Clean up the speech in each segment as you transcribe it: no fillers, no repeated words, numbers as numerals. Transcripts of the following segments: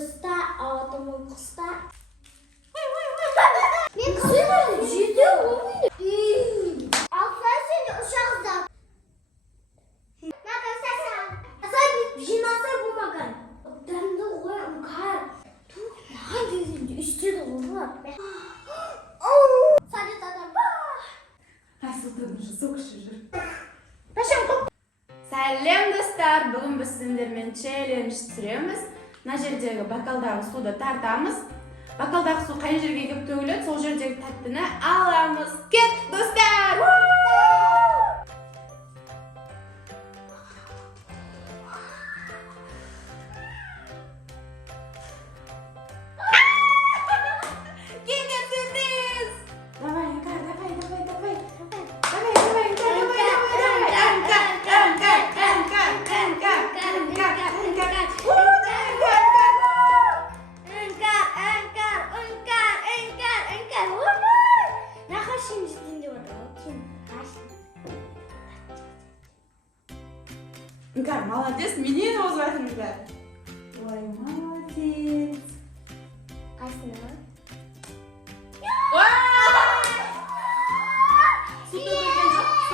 Достар, ауатымын құста. Мен қалай жеді олмайды. Алса сені ұшағыздар. Маған сәсен. Асай жинасай болмаған. Дәмді ғой ұңқар. Маған дегенде үстеді олар. Сәлет адам ба. Асылдан уже соқшы жүр. Пәшем құп. Сәлем достар, бүгін біз сіздермен челлендж түсіреміз. Мына жердегі бокалдағы суды тартамыз. Бокалдағы су қай жерге кеп төгіледі, сол жердегі тәттіні аламыз. Кет, достар! Киндер сюрприз! Давай, Икар, давай. Икар, молодец, менен озып атыңыздар. Ой, молодец. Қайсына? Су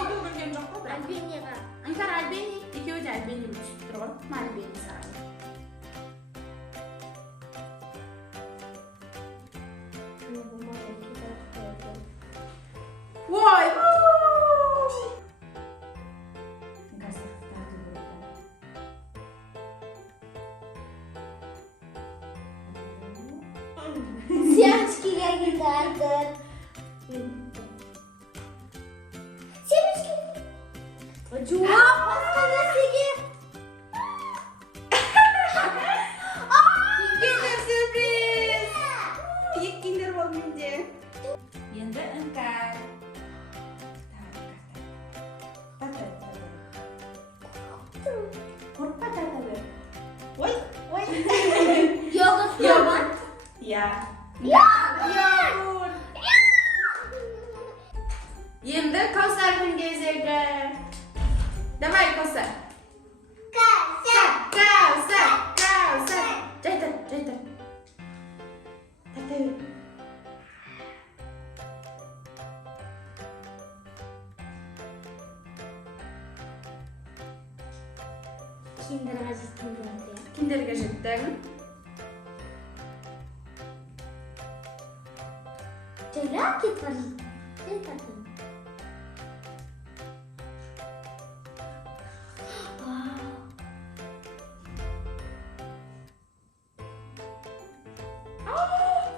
төгілген жоқ қой, бірақ. Альбенияға. Икар, альбени, екеуі де альбени түсіп тұр ғой. Альбени саған. Ой! Семечкеге келді артық. Семечке. Жоқ, басқа нәрсеге. Киндер сюрприз! Екі киндер болды менде. Енді іңкәр. Қорықпа тата. Ой. Йогурт. Я. Енді Каусардың кезегі. Давай, Каусар. Каусар. Жайтыр. Тарта бер. Киндерге жеттің. Жайлап кет бар. Сен тартын.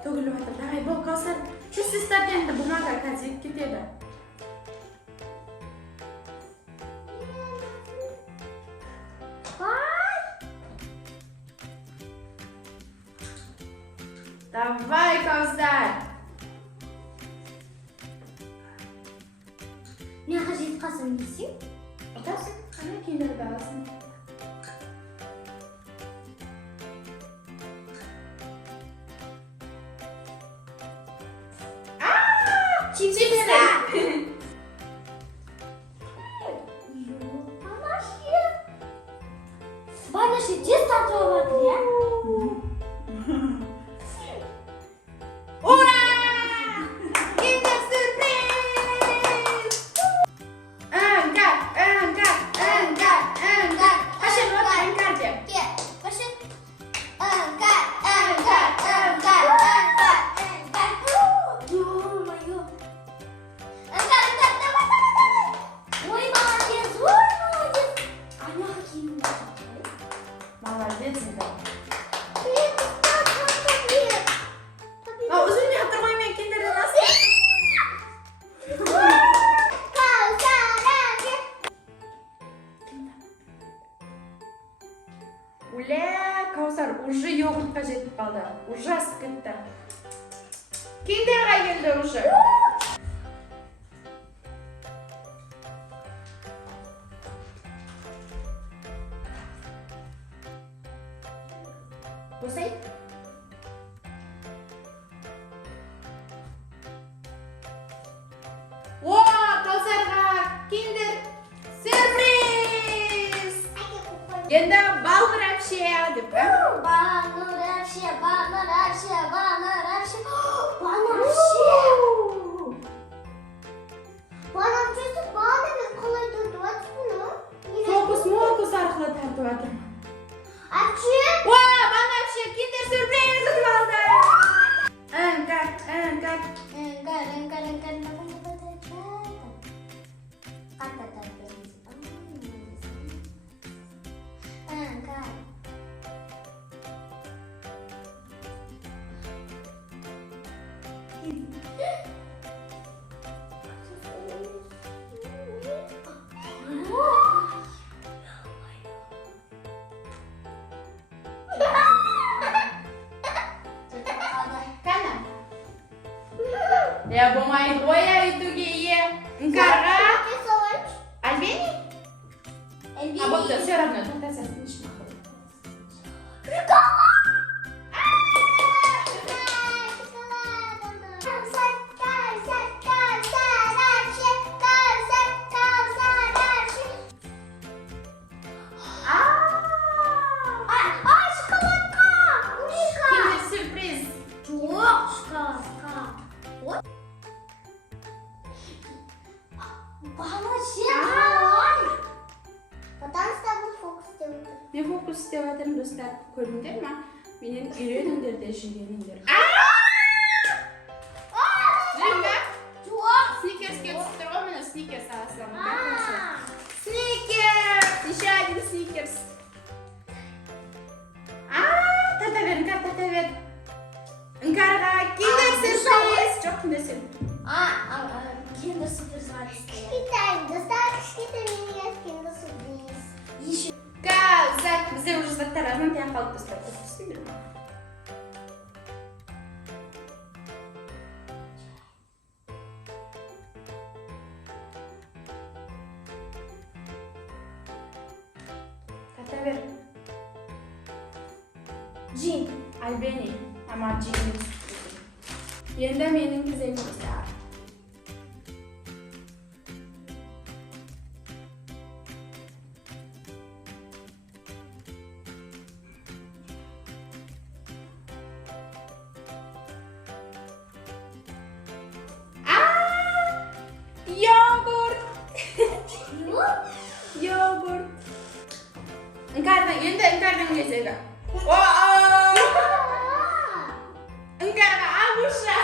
Төгіліп жатыр. Давай, бол, Каусар. Сіз тарт енді бумага қазір кетеді. Давай, Каусар. Мен қажет қасым дейсің? Отасың, қана киндерді аласың. Чипсі. Банашы. Банашы тез тартып алады, я? Ура! Киндер сюрприз! Іңкәр. Қашан отыр іңкәр деп? Қашан? Ё-моё. Ой, молодец. Аняға кейін Молодец, іңкәр. Привет. Үзілмей отыр ғой мен киндерден асып. Каусар уже йогуртқа жетіп қалды. Уже асып кетті. Киндерға келді уже. Босай. О, Каусарға киндер сюрприз! Енді балғыр әпше деп. Балғыр әпше. Ya болмайды ғой айтуге ие. Іңкарға. Альбени? А вот все равно, тогда заснешь махал. Не фокус істеп жатырмын достар, көрдіңдер ма? Менен үйреніңдер де жегеніңдер. Жеңді? Жоқ. Сникерске түсіп тұр ғой, міне сникерс аласың. Сникерс! Еще один сникерс. Тарта бер, Іңкар, тарта бер. Іңкарға киндер сюрприз. Жоқ, киндер сюрприз. Киндер сюрприз var işte. Еще. Зат, бізде уже заттар азын таяқ қалып достар. Көрсетсіңдер ме? Тарта бер. Джин. Альбени. Ама джин. Енді менің кезегім достар. Йогурт. Іңкардың кезегі. Іңкарға агуша.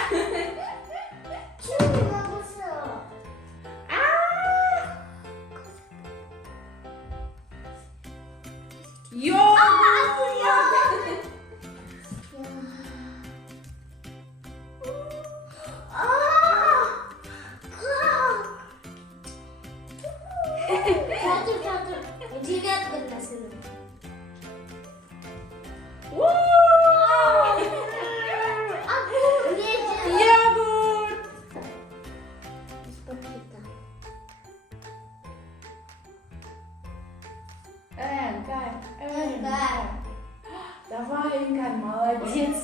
Давай, Іңкар, молодец.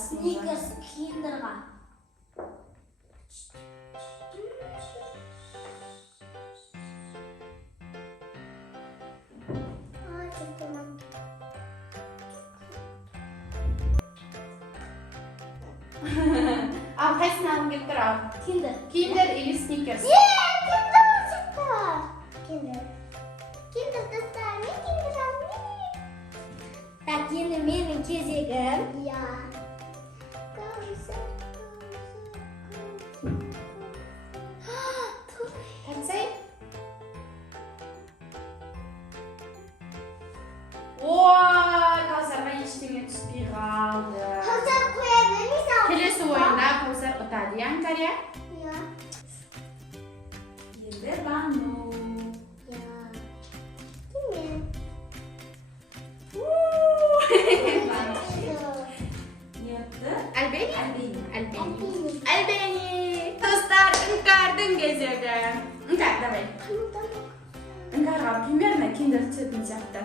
Сникерс киндерға. Ал қайсысын алып келіп тұр, ал? Киндер. Киндер или сникерс? Киндер шықты. Киндер. Киндер достар, мен киндер алмаймын. Так, енді менің кезегім. Я. Тартсай? Ой, Каусарға ештеңе түспей қалды. Каусар қоя бермейсің. Келесі ойында Каусар ұтады, иә, Іңкар, иә? Я. Енді Бану. Я. Кіммен? Альбени? Альбени. Достар, Іңкардың кезегі. Іңкар, давай. Іңкарға примерно киндер түсетін сияқты.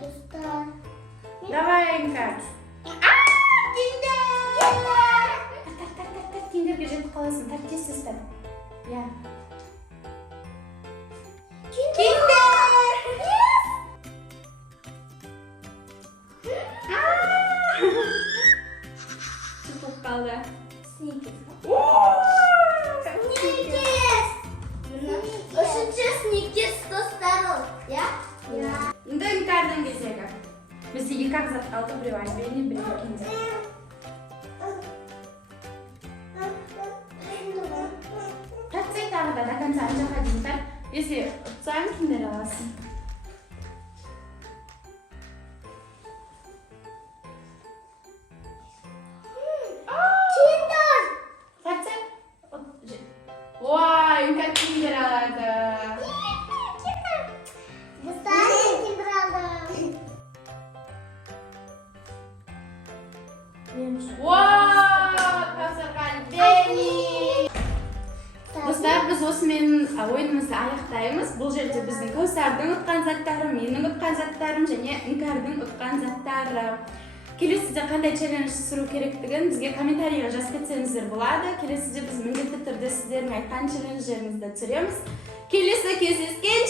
Достар. Давай, Іңкар. Киндер! Тарт, киндерге жетіп қаласың. Тарт, тез тарт. Я. Киндер! Çıkıp kaldı. Сникерс. Сникерс! Үшінші сникерс достар. Я? Я. Енді Іңкардың кезегі. Бізде екі ақ зат қалды, біреу Альбени, біреу киндер. Тартсай тағы да конца ана жаққа дейін тарт. Если ұтсаң, киндер аласың. Достар, біз осымен ойынымызды аяқтаймыз. Бұл жерде біздің Кәусардың ұтқан заттары, менің ұтқан заттарым және Іңкәрдің ұтқан заттары. Келесіде қандай челлендж түсіру керектігін бізге комментарийға жазып кетсеңіздер болады. Келесіде біз міндетті түрде сіздердің айтқан челлендждеріңізді түсіреміз. Келесі кездескенше